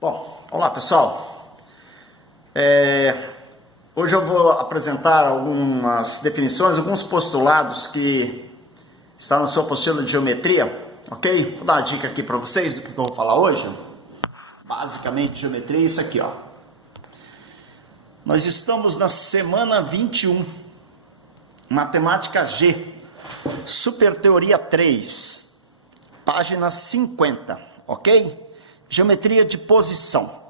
Bom, olá pessoal. Hoje eu vou apresentar algumas definições, alguns postulados que estão na sua apostila de geometria, ok? Vou dar uma dica aqui para vocês do que eu vou falar hoje. Basicamente, geometria é isso aqui, ó. Nós estamos na semana 21, matemática G, super teoria 3, página 50, ok? Geometria de posição.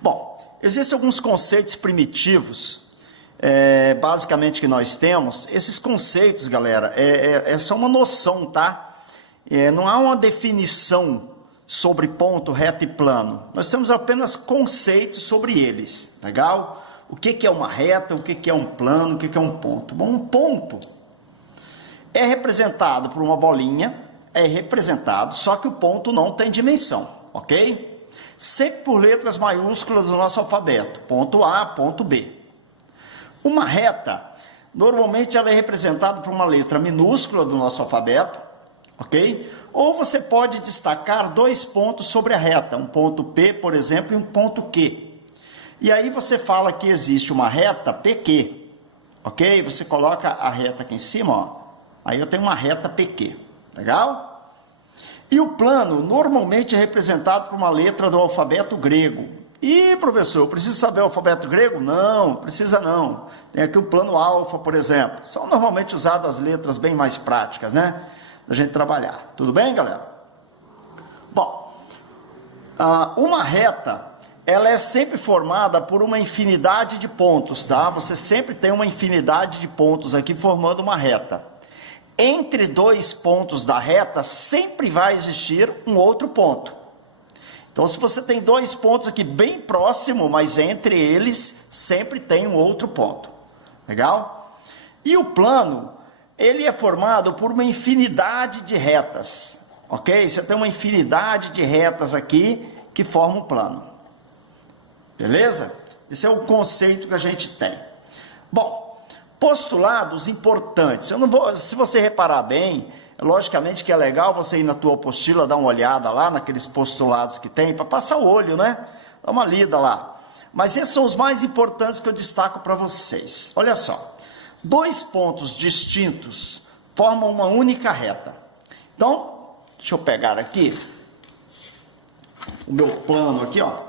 Bom, existem alguns conceitos primitivos, basicamente que nós temos. Esses conceitos, galera, é só uma noção, tá? Não há uma definição sobre ponto, reto e plano. Nós temos apenas conceitos sobre eles, legal? O que é uma reta, o que é um plano, o que é um ponto. Bom, um ponto é representado por uma bolinha, só que o ponto não tem dimensão, ok? Sempre por letras maiúsculas do nosso alfabeto, ponto A, ponto B. Uma reta, normalmente ela é representada por uma letra minúscula do nosso alfabeto, ok? Ou você pode destacar dois pontos sobre a reta, um ponto P, por exemplo, e um ponto Q. E aí você fala que existe uma reta PQ, ok? Você coloca a reta aqui em cima, ó. Aí eu tenho uma reta PQ, legal? E o plano normalmente é representado por uma letra do alfabeto grego. E professor, eu preciso saber o alfabeto grego? Não, precisa não. Tem aqui o plano alfa, por exemplo. São normalmente usadas as letras bem mais práticas, né? Da gente trabalhar. Tudo bem, galera? Bom, uma reta, ela é sempre formada por uma infinidade de pontos, tá? Você sempre tem uma infinidade de pontos aqui formando uma reta. Entre dois pontos da reta, sempre vai existir um outro ponto. Então, se você tem dois pontos aqui bem próximos, mas entre eles, sempre tem um outro ponto. Legal? E o plano, ele é formado por uma infinidade de retas. Ok? Você tem uma infinidade de retas aqui que formam um plano. Beleza? Esse é o conceito que a gente tem. Bom, postulados importantes. Eu não vou, se você reparar bem, logicamente que é legal você ir na tua apostila, dar uma olhada lá naqueles postulados que tem, para passar o olho, né? Dá uma lida lá. Mas esses são os mais importantes que eu destaco para vocês. Olha só, dois pontos distintos formam uma única reta. Então, deixa eu pegar aqui o meu plano aqui, ó.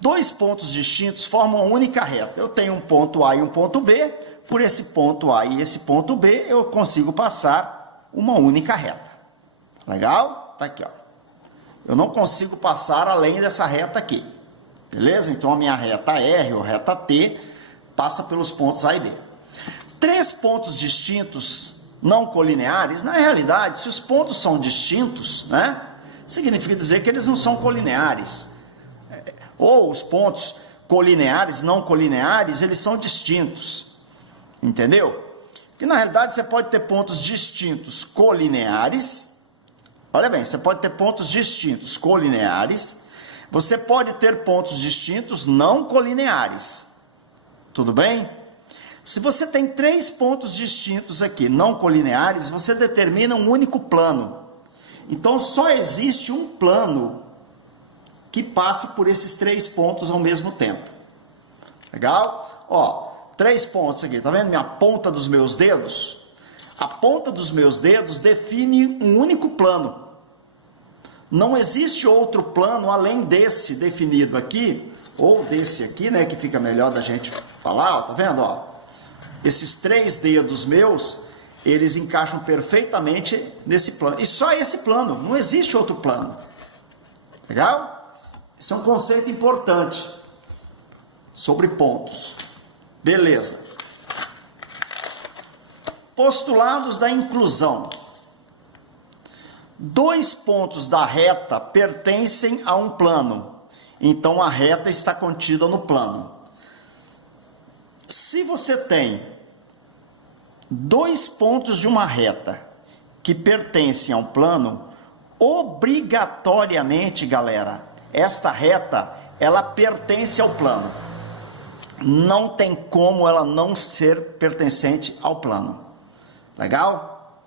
Dois pontos distintos formam uma única reta. Eu tenho um ponto A e um ponto B. Por esse ponto A e esse ponto B, eu consigo passar uma única reta. Legal? Tá aqui, ó. Eu não consigo passar além dessa reta aqui. Beleza? Então, a minha reta R ou reta T passa pelos pontos A e B. Três pontos distintos não colineares, na realidade, se os pontos são distintos, né? Significa dizer que eles não são colineares. Ou os pontos colineares, não colineares, eles são distintos. Entendeu? Que na realidade você pode ter pontos distintos colineares. Olha bem, você pode ter pontos distintos colineares. Você pode ter pontos distintos não colineares. Tudo bem? Se você tem três pontos distintos aqui, não colineares, você determina um único plano. Então só existe um plano que passe por esses três pontos ao mesmo tempo. Legal? Ó. Três pontos aqui, tá vendo minha ponta dos meus dedos? A ponta dos meus dedos define um único plano. Não existe outro plano além desse definido aqui, ou desse aqui, né, que fica melhor da gente falar, ó, tá vendo, ó? Esses três dedos meus, eles encaixam perfeitamente nesse plano. E só esse plano, não existe outro plano. Legal? Isso é um conceito importante sobre pontos. Beleza. Postulados da inclusão. Dois pontos da reta pertencem a um plano. Então, a reta está contida no plano. Se você tem dois pontos de uma reta que pertencem a um plano, obrigatoriamente, galera, esta reta, ela pertence ao plano. Não tem como ela não ser pertencente ao plano. Legal?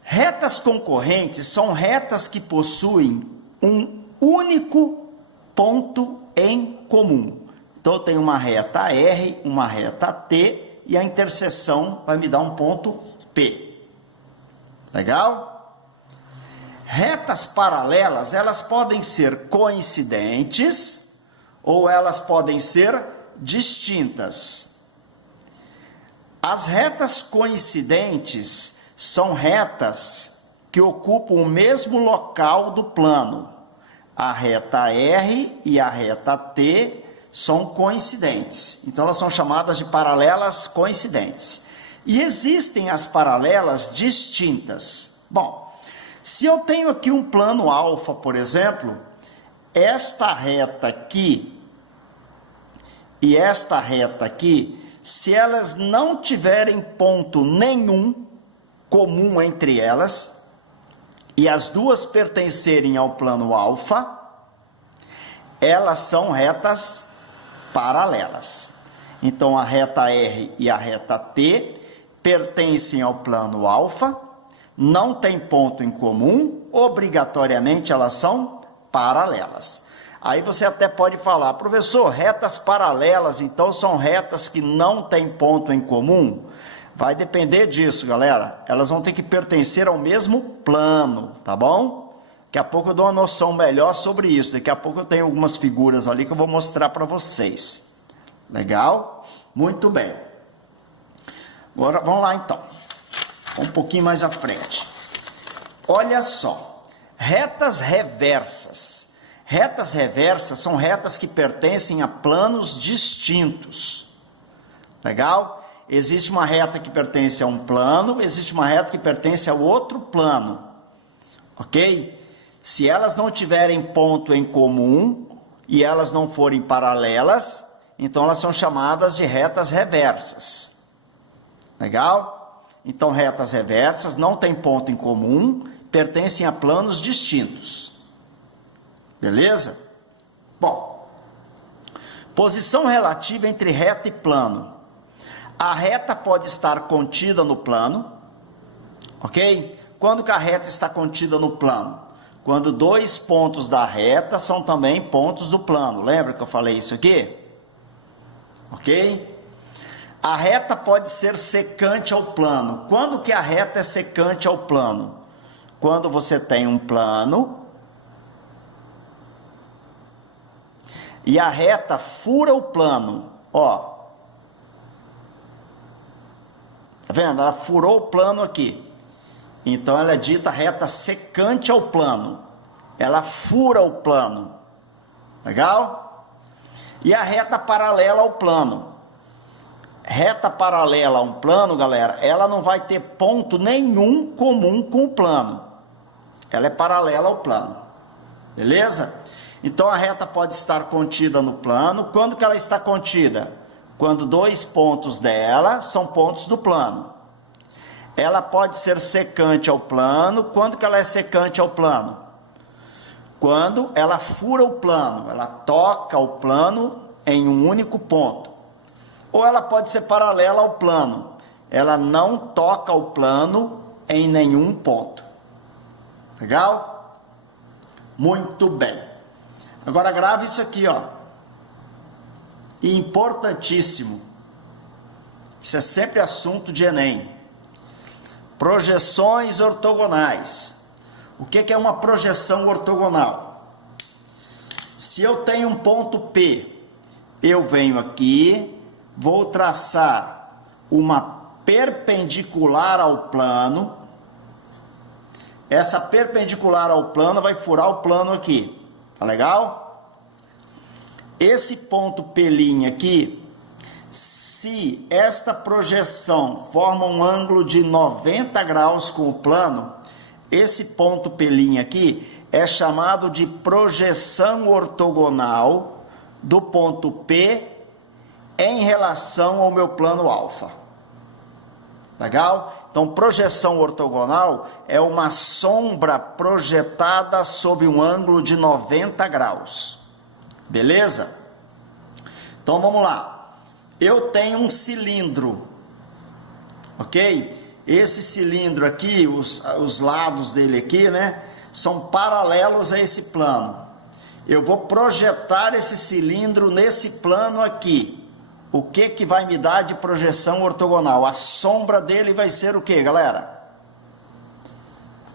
Retas concorrentes são retas que possuem um único ponto em comum. Então, eu tenho uma reta R, uma reta T, e a interseção vai me dar um ponto P. Legal? Retas paralelas, elas podem ser coincidentes ou elas podem ser distintas. As retas coincidentes são retas que ocupam o mesmo local do plano. A reta R e a reta T são coincidentes. Então, elas são chamadas de paralelas coincidentes. E existem as paralelas distintas. Bom, se eu tenho aqui um plano alfa, por exemplo, esta reta aqui e esta reta aqui, se elas não tiverem ponto nenhum comum entre elas, e as duas pertencerem ao plano alfa, elas são retas paralelas. Então, a reta R e a reta T pertencem ao plano alfa, não tem ponto em comum, obrigatoriamente elas são paralelas. Aí você até pode falar, professor, retas paralelas, então são retas que não têm ponto em comum? Vai depender disso, galera. Elas vão ter que pertencer ao mesmo plano, tá bom? Daqui a pouco eu dou uma noção melhor sobre isso. Daqui a pouco eu tenho algumas figuras ali que eu vou mostrar para vocês. Legal? Muito bem. Agora, vamos lá então. Um pouquinho mais à frente. Olha só. Retas reversas. Retas reversas são retas que pertencem a planos distintos. Legal? Existe uma reta que pertence a um plano, existe uma reta que pertence a outro plano. Ok? Se elas não tiverem ponto em comum e elas não forem paralelas, então elas são chamadas de retas reversas. Legal? Então, retas reversas não têm ponto em comum, pertencem a planos distintos. Beleza? Bom, posição relativa entre reta e plano. A reta pode estar contida no plano, ok? Quando que a reta está contida no plano? Quando dois pontos da reta são também pontos do plano. Lembra que eu falei isso aqui? Ok? A reta pode ser secante ao plano. Quando que a reta é secante ao plano? Quando você tem um plano e a reta fura o plano, ó. Tá vendo? Ela furou o plano aqui. Então, ela é dita reta secante ao plano. Ela fura o plano. Legal? E a reta paralela ao plano. Reta paralela a um plano, galera, ela não vai ter ponto nenhum comum com o plano. Ela é paralela ao plano. Beleza? Então, a reta pode estar contida no plano. Quando que ela está contida? Quando dois pontos dela são pontos do plano. Ela pode ser secante ao plano. Quando que ela é secante ao plano? Quando ela fura o plano, ela toca o plano em um único ponto. Ou ela pode ser paralela ao plano. Ela não toca o plano em nenhum ponto. Legal? Muito bem. Agora grave isso aqui, ó. Importantíssimo. Isso é sempre assunto de Enem. Projeções ortogonais. O que é uma projeção ortogonal? Se eu tenho um ponto P, eu venho aqui, vou traçar uma perpendicular ao plano. Essa perpendicular ao plano vai furar o plano aqui. Tá legal? Esse ponto P' aqui, se esta projeção forma um ângulo de 90 graus com o plano, esse ponto P' aqui é chamado de projeção ortogonal do ponto P em relação ao meu plano alfa. Legal? Então, projeção ortogonal é uma sombra projetada sob um ângulo de 90 graus. Beleza? Então, vamos lá. Eu tenho um cilindro, ok? Esse cilindro aqui, os lados dele aqui, né, são paralelos a esse plano. eu vou projetar esse cilindro nesse plano aqui. O que que vai me dar de projeção ortogonal? A sombra dele vai ser o que, galera?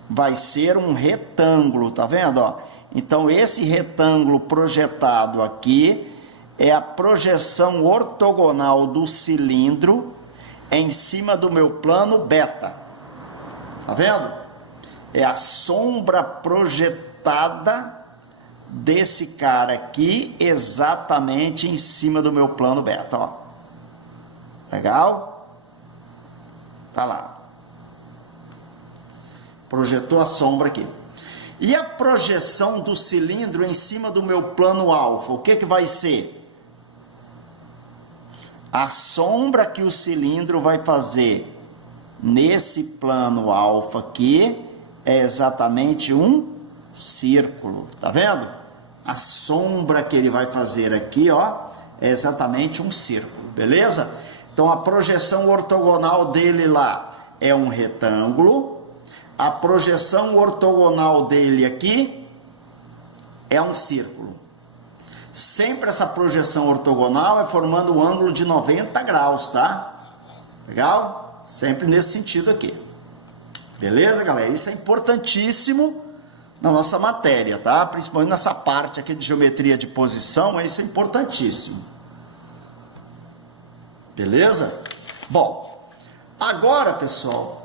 Vai ser um retângulo, tá vendo, ó? Então, esse retângulo projetado aqui é a projeção ortogonal do cilindro em cima do meu plano beta. Tá vendo? É a sombra projetada desse cara aqui exatamente em cima do meu plano beta, ó. Legal? Tá lá. Projetou a sombra aqui. E a projeção do cilindro em cima do meu plano alfa, o que que vai ser? A sombra que o cilindro vai fazer nesse plano alfa aqui é exatamente um círculo, tá vendo? A sombra que ele vai fazer aqui, ó, é exatamente um círculo, beleza? Então a projeção ortogonal dele lá é um retângulo. A projeção ortogonal dele aqui é um círculo. Sempre essa projeção ortogonal é formando um ângulo de 90 graus, tá? Legal? Sempre nesse sentido aqui. Beleza, galera? Isso é importantíssimo na nossa matéria, tá? Principalmente nessa parte aqui de geometria de posição, isso é importantíssimo. Beleza? Bom, agora, pessoal,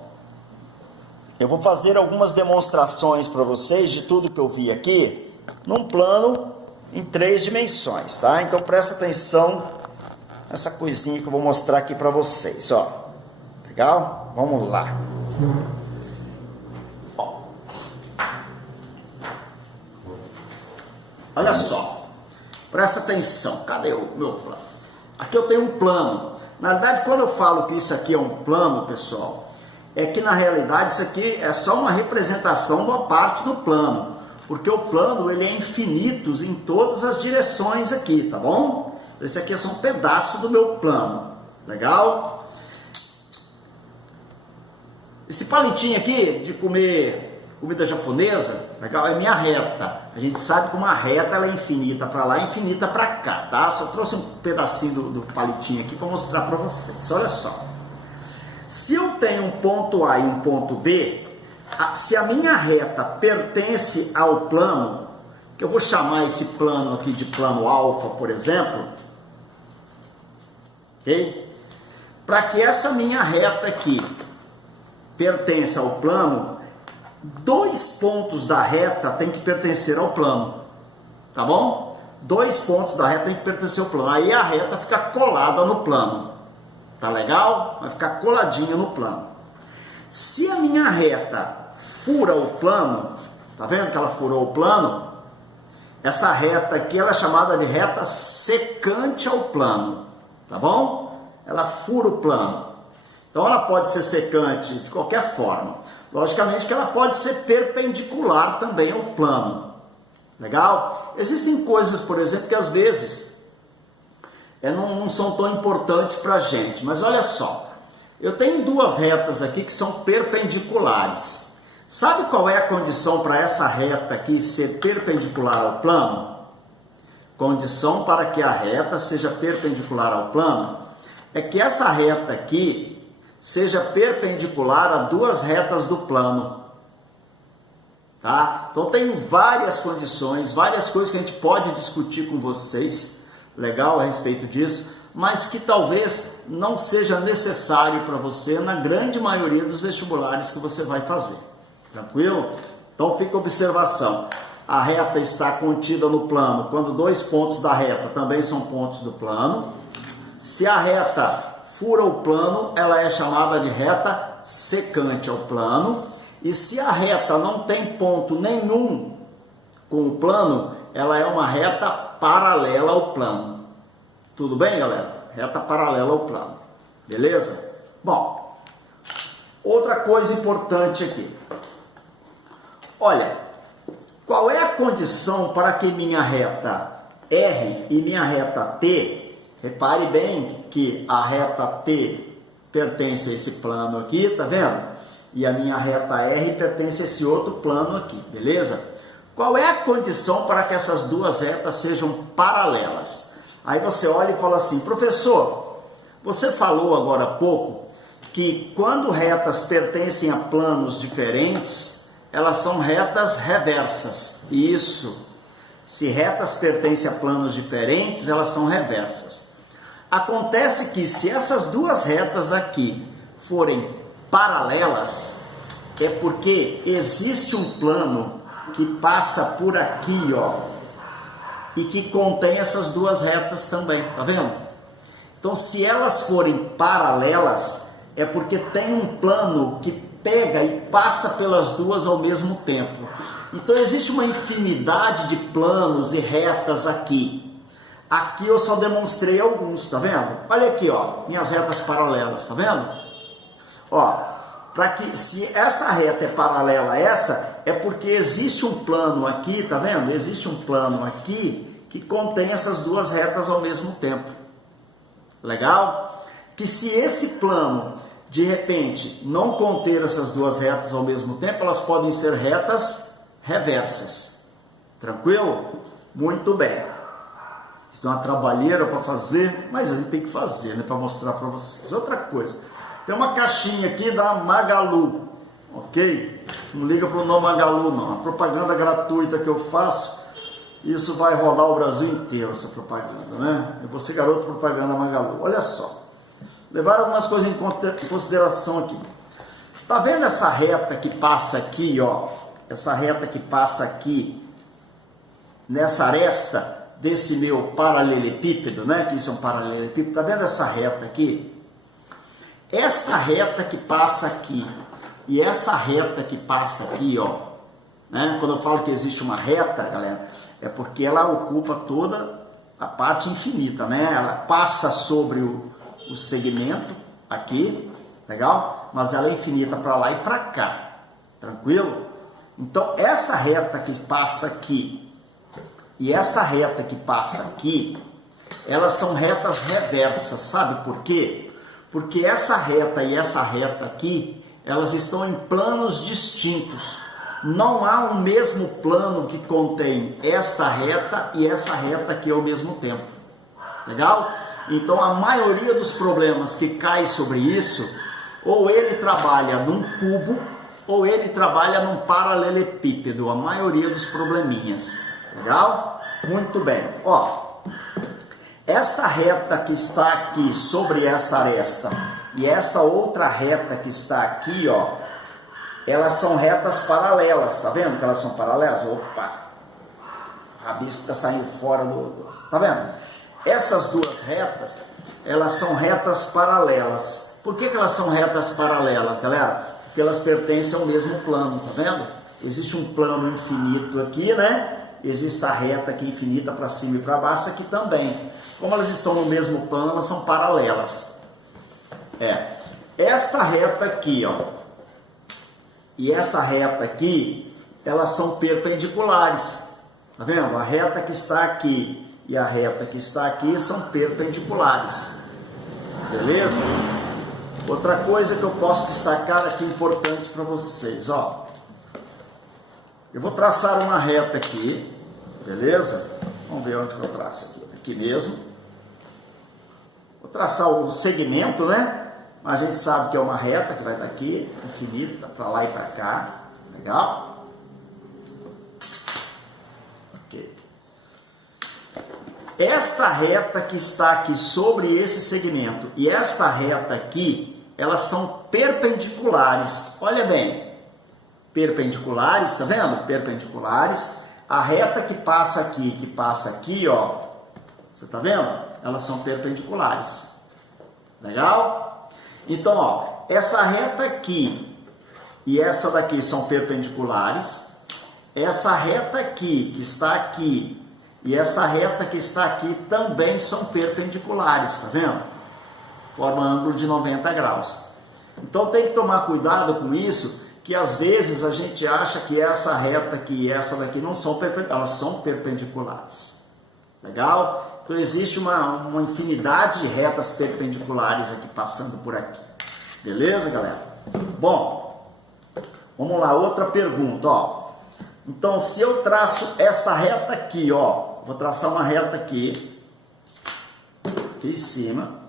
eu vou fazer algumas demonstrações para vocês de tudo que eu vi aqui num plano em 3 dimensões, tá? Então presta atenção nessa coisinha que eu vou mostrar aqui para vocês, ó. Legal? Vamos lá. Ó. Olha só. Presta atenção. Cadê o meu plano? Aqui eu tenho um plano. Na verdade, quando eu falo que isso aqui é um plano, pessoal, é que na realidade isso aqui é só uma representação de uma parte do plano, porque o plano ele é infinito em todas as direções aqui, tá bom? Esse aqui é só um pedaço do meu plano, legal? Esse palitinho aqui de comer comida japonesa, legal? É minha reta. A gente sabe que uma reta ela é infinita para lá e infinita para cá, tá? Só trouxe um pedacinho do palitinho aqui para mostrar para vocês, olha só. Se eu tenho um ponto A e um ponto B, se a minha reta pertence ao plano, que eu vou chamar esse plano aqui de plano alfa, por exemplo, ok? Para que essa minha reta aqui pertença ao plano, 2 pontos da reta tem que pertencer ao plano, tá bom? 2 pontos da reta tem que pertencer ao plano, aí a reta fica colada no plano. Tá legal? Vai ficar coladinha no plano. Se a minha reta fura o plano, tá vendo que ela furou o plano? Essa reta aqui ela é chamada de reta secante ao plano, tá bom? Ela fura o plano. Então ela pode ser secante de qualquer forma. Logicamente que ela pode ser perpendicular também ao plano. Legal? Existem coisas, por exemplo, que às vezes não são tão importantes para a gente, mas olha só, eu tenho 2 retas aqui que são perpendiculares. Sabe qual é a condição para essa reta aqui ser perpendicular ao plano? Condição para que a reta seja perpendicular ao plano é que essa reta aqui seja perpendicular a 2 retas do plano. Tá? Então tem várias condições, várias coisas que a gente pode discutir com vocês, legal, a respeito disso, mas que talvez não seja necessário para você na grande maioria dos vestibulares que você vai fazer. Tranquilo? Então fica a observação. A reta está contida no plano quando 2 pontos da reta também são pontos do plano. Se a reta fura o plano, ela é chamada de reta secante ao plano. E se a reta não tem ponto nenhum com o plano, ela é uma reta paralela ao plano. Tudo bem, galera? Reta paralela ao plano. Beleza? Bom, outra coisa importante aqui. Olha, qual é a condição para que minha reta R e minha reta T, repare bem que a reta T pertence a esse plano aqui, tá vendo? E a minha reta R pertence a esse outro plano aqui, beleza? Qual é a condição para que essas duas retas sejam paralelas? Aí você olha e fala assim, professor, você falou agora há pouco que quando retas pertencem a planos diferentes, elas são retas reversas. Isso. Se retas pertencem a planos diferentes, elas são reversas. Acontece que se essas duas retas aqui forem paralelas, é porque existe um plano que passa por aqui, ó, e que contém essas duas retas também, tá vendo? Então, se elas forem paralelas, é porque tem um plano que pega e passa pelas duas ao mesmo tempo. Então, existe uma infinidade de planos e retas aqui. Aqui eu só demonstrei alguns, tá vendo? Olha aqui, ó, minhas retas paralelas, tá vendo? Ó, para que se essa reta é paralela a essa, é porque existe um plano aqui, tá vendo? Existe um plano aqui que contém essas duas retas ao mesmo tempo. Legal? Que se esse plano, de repente, não conter essas duas retas ao mesmo tempo, elas podem ser retas reversas. Tranquilo? Muito bem. Isso é uma trabalheira para fazer, mas a gente tem que fazer, né, para mostrar para vocês. Outra coisa, tem uma caixinha aqui da Magalu, ok? Não liga para o nome Magalu, não. A propaganda gratuita que eu faço, isso vai rodar o Brasil inteiro, essa propaganda, né? Eu vou ser garoto propaganda Magalu. Olha só, levar algumas coisas em consideração aqui. Tá vendo essa reta que passa aqui, ó? Essa reta que passa aqui, nessa aresta desse meu paralelepípedo, né? Que isso é um paralelepípedo. Tá vendo essa reta aqui? Esta reta que passa aqui e essa reta que passa aqui, ó, né? Quando eu falo que existe uma reta, galera, é porque ela ocupa toda a parte infinita, né? Ela passa sobre o segmento aqui, legal? Mas ela é infinita para lá e para cá, tranquilo? Então, essa reta que passa aqui e essa reta que passa aqui, elas são retas reversas, sabe por quê? Porque essa reta e essa reta aqui, elas estão em planos distintos. Não há um mesmo plano que contém esta reta e essa reta aqui ao mesmo tempo. Legal? Então, a maioria dos problemas que cai sobre isso, ou ele trabalha num cubo, ou ele trabalha num paralelepípedo. A maioria dos probleminhas. Legal? Muito bem. Ó, esta reta que está aqui sobre essa aresta e essa outra reta que está aqui, ó, elas são retas paralelas. Tá vendo que elas são paralelas? Opa! O rabisco está saindo fora do... Tá vendo? Essas duas retas, elas são retas paralelas. Por que elas são retas paralelas, galera? Porque elas pertencem ao mesmo plano, tá vendo? Existe um plano infinito aqui, né? Existe a reta aqui infinita para cima e para baixo aqui também. Como elas estão no mesmo plano, elas são paralelas. Esta reta aqui, ó, e essa reta aqui, elas são perpendiculares. Tá vendo? A reta que está aqui e a reta que está aqui são perpendiculares. Beleza? Outra coisa que eu posso destacar aqui importante para vocês, ó. Eu vou traçar uma reta aqui, beleza? Vamos ver onde eu traço aqui. Aqui mesmo. Vou traçar o segmento, né? A gente sabe que é uma reta que vai estar aqui, infinita, para lá e para cá. Legal? Ok. Esta reta que está aqui sobre esse segmento e esta reta aqui, elas são perpendiculares. Olha bem, perpendiculares, tá vendo? Perpendiculares. A reta que passa aqui, ó, você tá vendo? Elas são perpendiculares. Legal? Então, ó, essa reta aqui e essa daqui são perpendiculares. Essa reta aqui, que está aqui, e essa reta que está aqui também são perpendiculares, tá vendo? Forma ângulo de 90 graus. Então tem que tomar cuidado com isso, que às vezes a gente acha que essa reta aqui e essa daqui não são perpendiculares, elas são perpendiculares. Legal? Então existe uma infinidade de retas perpendiculares aqui passando por aqui. Beleza, galera? Bom, vamos lá, outra pergunta, ó. Então, se eu traço essa reta aqui, ó, vou traçar uma reta aqui em cima,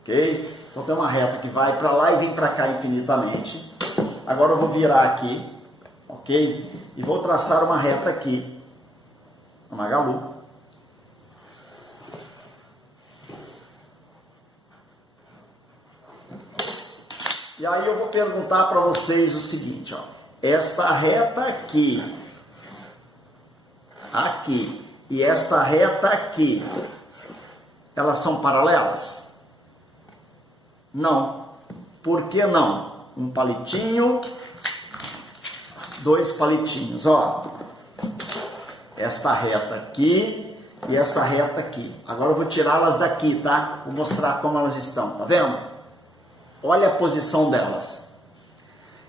ok? Então tem uma reta que vai para lá e vem para cá infinitamente. Agora eu vou virar aqui, ok? E vou traçar uma reta aqui, uma Magalu. E aí eu vou perguntar para vocês o seguinte, ó. Esta reta aqui, aqui e esta reta aqui, elas são paralelas? Não. Por que não? Um palitinho, dois palitinhos, ó. Esta reta aqui e esta reta aqui. Agora eu vou tirá-las daqui, tá? Vou mostrar como elas estão, tá vendo? Olha a posição delas.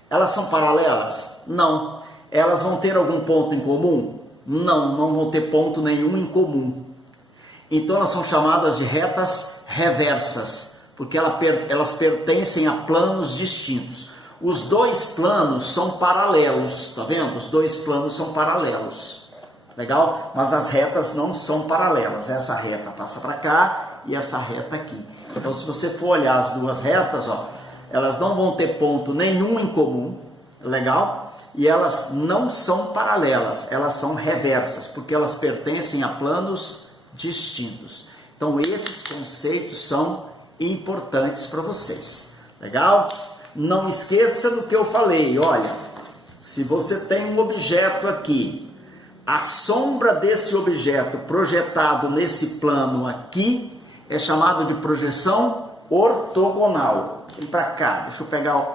Elas são paralelas? Não. Elas vão ter algum ponto em comum? Não, não vão ter ponto nenhum em comum. Então elas são chamadas de retas reversas, porque elas pertencem a planos distintos. Os dois planos são paralelos, tá vendo? Os dois planos são paralelos. Legal? Mas as retas não são paralelas. Essa reta passa para cá e essa reta aqui. Então, se você for olhar as duas retas, ó, elas não vão ter ponto nenhum em comum, legal? E elas não são paralelas, elas são reversas, porque elas pertencem a planos distintos. Então, esses conceitos são importantes para vocês, legal? Não esqueça do que eu falei, olha, se você tem um objeto aqui, a sombra desse objeto projetado nesse plano aqui é chamado de projeção ortogonal. Vem para cá, deixa eu pegar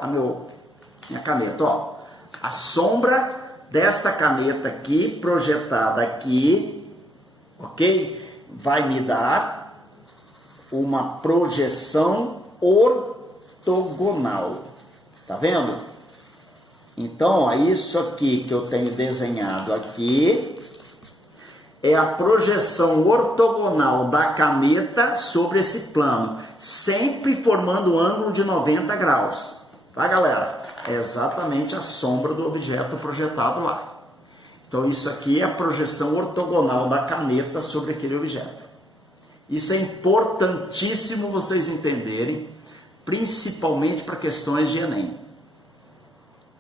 minha caneta, ó. A sombra dessa caneta aqui, projetada aqui, ok? Vai me dar uma projeção ortogonal. Tá vendo? Então, ó, isso aqui que eu tenho desenhado aqui é a projeção ortogonal da caneta sobre esse plano, sempre formando um ângulo de 90 graus. Tá, galera? É exatamente a sombra do objeto projetado lá. Então, isso aqui é a projeção ortogonal da caneta sobre aquele objeto. Isso é importantíssimo vocês entenderem, principalmente para questões de Enem.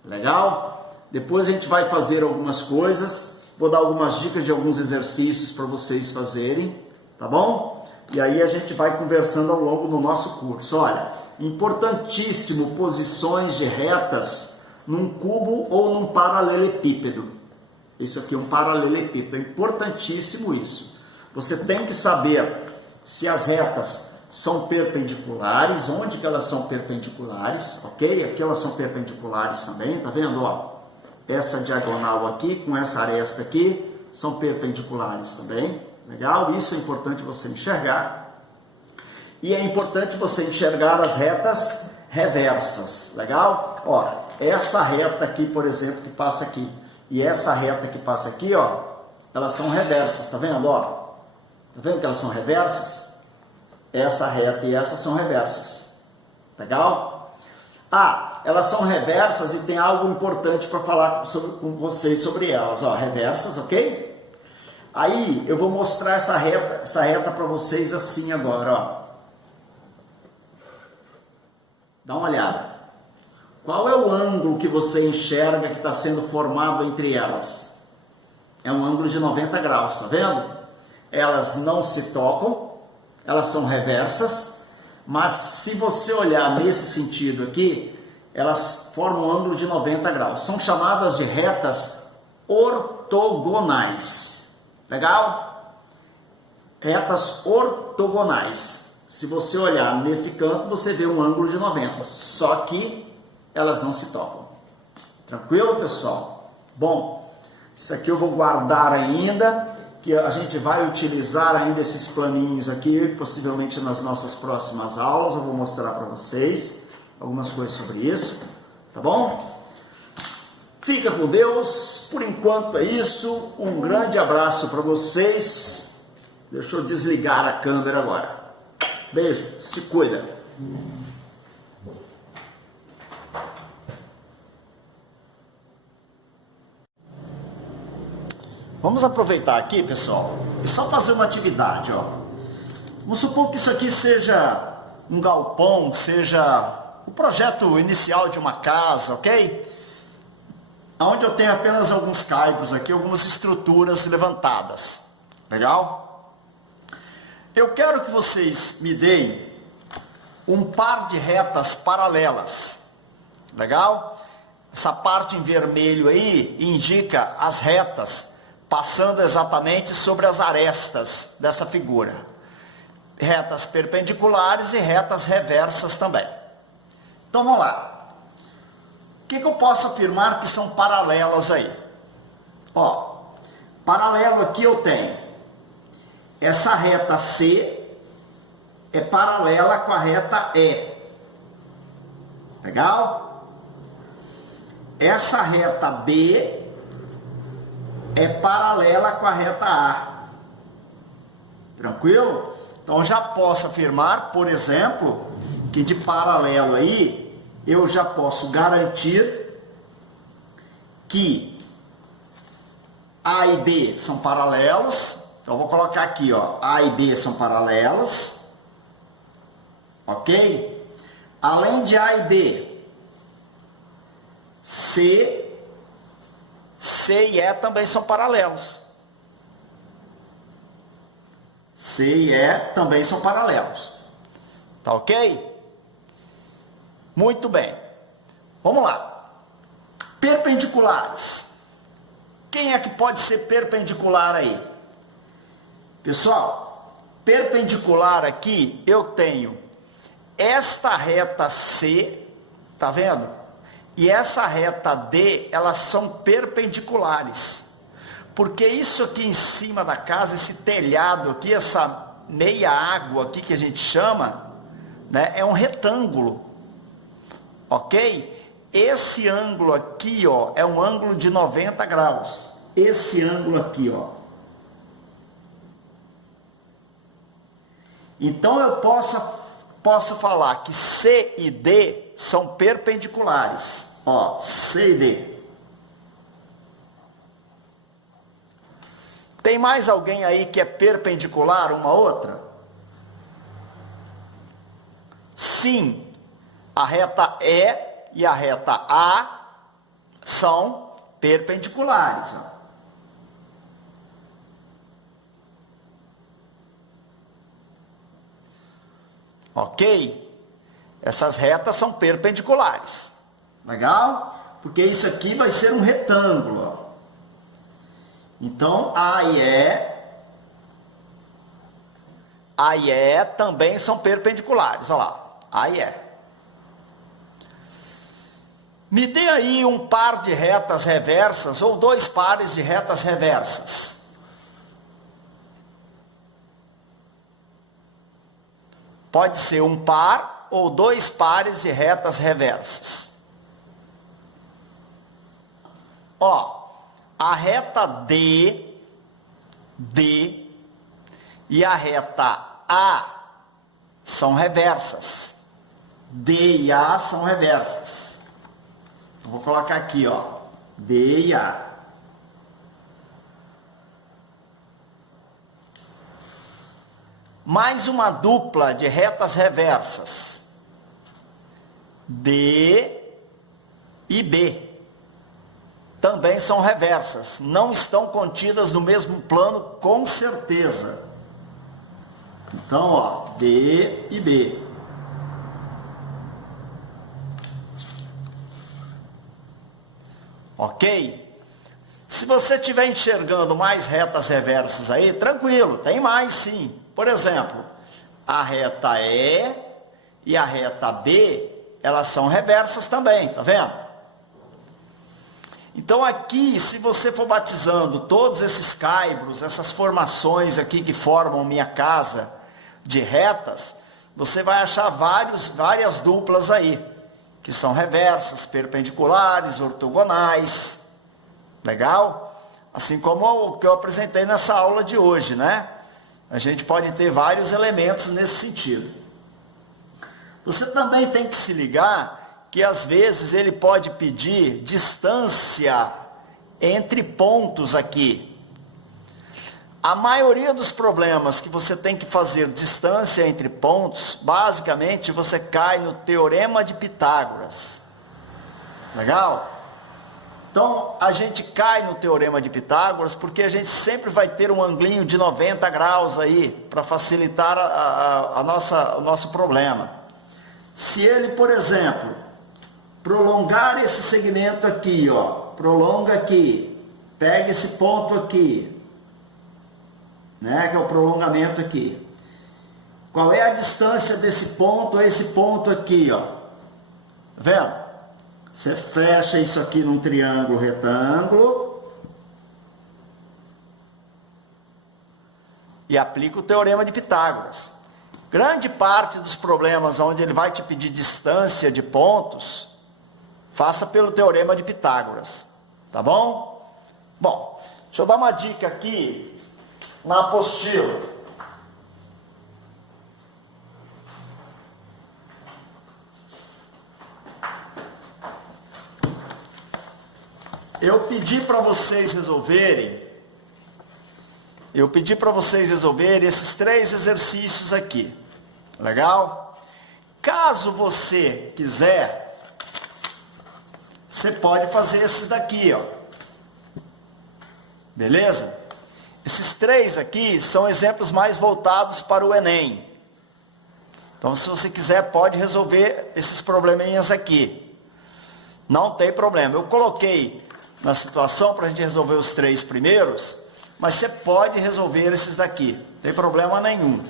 Legal? Depois a gente vai fazer algumas coisas. Vou dar algumas dicas de alguns exercícios para vocês fazerem, tá bom? E aí a gente vai conversando ao longo do nosso curso. Olha, importantíssimo posições de retas num cubo ou num paralelepípedo. Isso aqui é um paralelepípedo, é importantíssimo isso. Você tem que saber se as retas são perpendiculares, onde que elas são perpendiculares, ok? Aqui elas são perpendiculares também, tá vendo, ó? Essa diagonal aqui com essa aresta aqui são perpendiculares também, legal? Isso é importante você enxergar. E é importante você enxergar as retas reversas, legal? Ó, essa reta aqui, por exemplo, que passa aqui, e essa reta que passa aqui, ó, elas são reversas, tá vendo, ó? Tá vendo que elas são reversas? Essa reta e essa são reversas, legal? Ah, elas são reversas e tem algo importante para falar com vocês sobre elas, ó, reversas, ok? Aí eu vou mostrar essa reta para vocês assim agora, ó. Dá uma olhada. Qual é o ângulo que você enxerga que está sendo formado entre elas? É um ângulo de 90 graus, tá vendo? Elas não se tocam, elas são reversas. Mas se você olhar nesse sentido aqui, elas formam um ângulo de 90 graus. São chamadas de retas ortogonais. Legal? Retas ortogonais. Se você olhar nesse canto, você vê um ângulo de 90. Só que elas não se tocam. Tranquilo, pessoal? Bom, isso aqui eu vou guardar ainda, que a gente vai utilizar ainda esses planinhos aqui, possivelmente nas nossas próximas aulas. Eu vou mostrar para vocês algumas coisas sobre isso, tá bom? Fica com Deus, por enquanto é isso. Um grande abraço para vocês. Deixa eu desligar a câmera agora. Beijo, se cuida. Vamos aproveitar aqui, pessoal, e só fazer uma atividade, ó. Vamos supor que isso aqui seja um galpão, seja o projeto inicial de uma casa, ok? Onde eu tenho apenas alguns caibros aqui, algumas estruturas levantadas. Legal? Eu quero que vocês me deem um par de retas paralelas. Legal? Essa parte em vermelho aí indica as retas passando exatamente sobre as arestas dessa figura. Retas perpendiculares e retas reversas também. Então vamos lá. O que eu posso afirmar que são paralelas aí? Ó, paralelo aqui eu tenho essa reta C é paralela com a reta E. Legal? Essa reta B é paralela com a reta A. Tranquilo? Então já posso afirmar, por exemplo, que de paralelo aí, eu já posso garantir que A e B são paralelos. Então eu vou colocar aqui, ó, A e B são paralelos. Ok? Além de A e B, C e E também são paralelos. C e E também são paralelos. Tá ok? Muito bem. Vamos lá. Perpendiculares. Quem é que pode ser perpendicular aí? Pessoal, perpendicular aqui eu tenho esta reta C, tá vendo? E essa reta D, elas são perpendiculares. Porque isso aqui em cima da casa, esse telhado aqui, essa meia água aqui que a gente chama, né, é um retângulo. Ok? Esse ângulo aqui, ó, é um ângulo de 90 graus. Esse ângulo aqui, ó. Então eu posso falar que C e D são perpendiculares. Ó, C e D. Tem mais alguém aí que é perpendicular uma outra? Sim, a reta E e a reta A são perpendiculares. Ó. Ok? Essas retas são perpendiculares. Legal? Porque isso aqui vai ser um retângulo. Ó. Então, A e E também são perpendiculares. Olha lá, A e E. Me dê aí um par de retas reversas ou dois pares de retas reversas. Pode ser um par ou dois pares de retas reversas. Ó, a reta D e a reta A são reversas. D e A são reversas. Vou colocar aqui, ó, D e A. Mais uma dupla de retas reversas. D e B. Também são reversas. Não estão contidas no mesmo plano, com certeza. Então, ó, D e B. Ok? Se você estiver enxergando mais retas reversas aí, tranquilo, tem mais sim. Por exemplo, a reta E e a reta B, elas são reversas também, tá vendo? Então aqui, se você for batizando todos esses caibros, essas formações aqui que formam minha casa de retas, você vai achar várias duplas aí, que são reversas, perpendiculares, ortogonais. Legal? Assim como o que eu apresentei nessa aula de hoje, né? A gente pode ter vários elementos nesse sentido. Você também tem que se ligar que às vezes ele pode pedir distância entre pontos aqui. A maioria dos problemas que você tem que fazer distância entre pontos, basicamente você cai no Teorema de Pitágoras. Legal? Então, a gente cai no Teorema de Pitágoras porque a gente sempre vai ter um anglinho de 90 graus aí para facilitar o nosso problema. Se ele, por exemplo, prolongar esse segmento aqui, ó, prolonga aqui, pega esse ponto aqui, né, que é o prolongamento aqui. Qual é a distância desse ponto a esse ponto aqui, ó? Tá vendo? Você fecha isso aqui num triângulo retângulo e aplica o Teorema de Pitágoras. Grande parte dos problemas onde ele vai te pedir distância de pontos, faça pelo Teorema de Pitágoras. Tá bom? Bom, deixa eu dar uma dica aqui na apostila. Eu pedi para vocês resolverem esses 3 exercícios aqui. Legal? Caso você quiser, você pode fazer esses daqui, ó. Beleza? Esses 3 aqui são exemplos mais voltados para o Enem. Então, se você quiser, pode resolver esses probleminhas aqui. Não tem problema. Eu coloquei na situação para a gente resolver os 3 primeiros, mas você pode resolver esses daqui, não tem problema nenhum.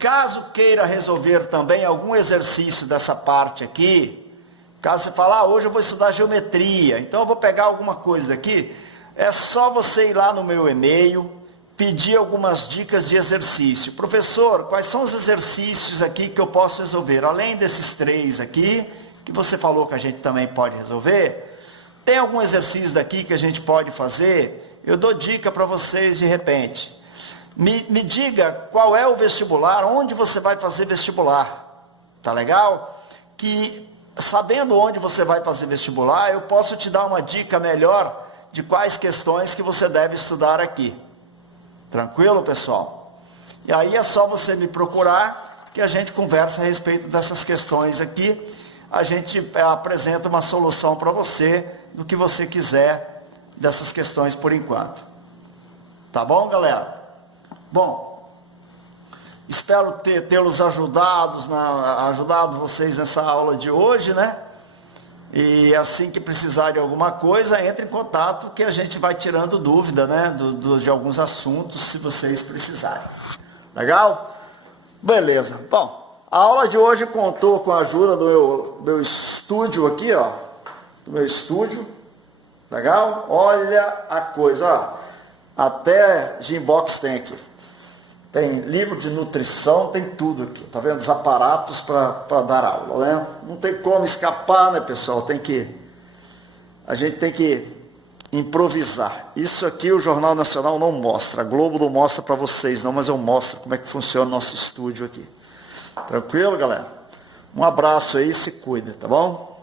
Caso queira resolver também algum exercício dessa parte aqui, caso você fale, hoje eu vou estudar geometria, então eu vou pegar alguma coisa daqui, é só você ir lá no meu e-mail, pedir algumas dicas de exercício. Professor, quais são os exercícios aqui que eu posso resolver? Além desses 3 aqui, que você falou que a gente também pode resolver, tem algum exercício daqui que a gente pode fazer? Eu dou dica para vocês de repente. Me diga qual é o vestibular, onde você vai fazer vestibular. Tá legal? Que sabendo onde você vai fazer vestibular, eu posso te dar uma dica melhor de quais questões que você deve estudar aqui. Tranquilo, pessoal? E aí é só você me procurar que a gente conversa a respeito dessas questões aqui. A gente apresenta uma solução para você do que você quiser dessas questões por enquanto. Tá bom, galera? Bom, espero tê-los ajudado vocês nessa aula de hoje, né? E assim que precisar de alguma coisa, entre em contato que a gente vai tirando dúvida, né? De alguns assuntos, se vocês precisarem. Legal? Beleza. Bom, a aula de hoje contou com a ajuda do meu estúdio aqui, ó. Do meu estúdio. Legal? Olha a coisa, ó. Até Gymbox tem aqui. Tem livro de nutrição, tem tudo aqui. Tá vendo? Os aparatos para dar aula, né? Não tem como escapar, né, pessoal? A gente tem que improvisar. Isso aqui o Jornal Nacional não mostra. A Globo não mostra para vocês, não, mas eu mostro como é que funciona o nosso estúdio aqui. Tranquilo, galera? Um abraço aí, se cuida, tá bom?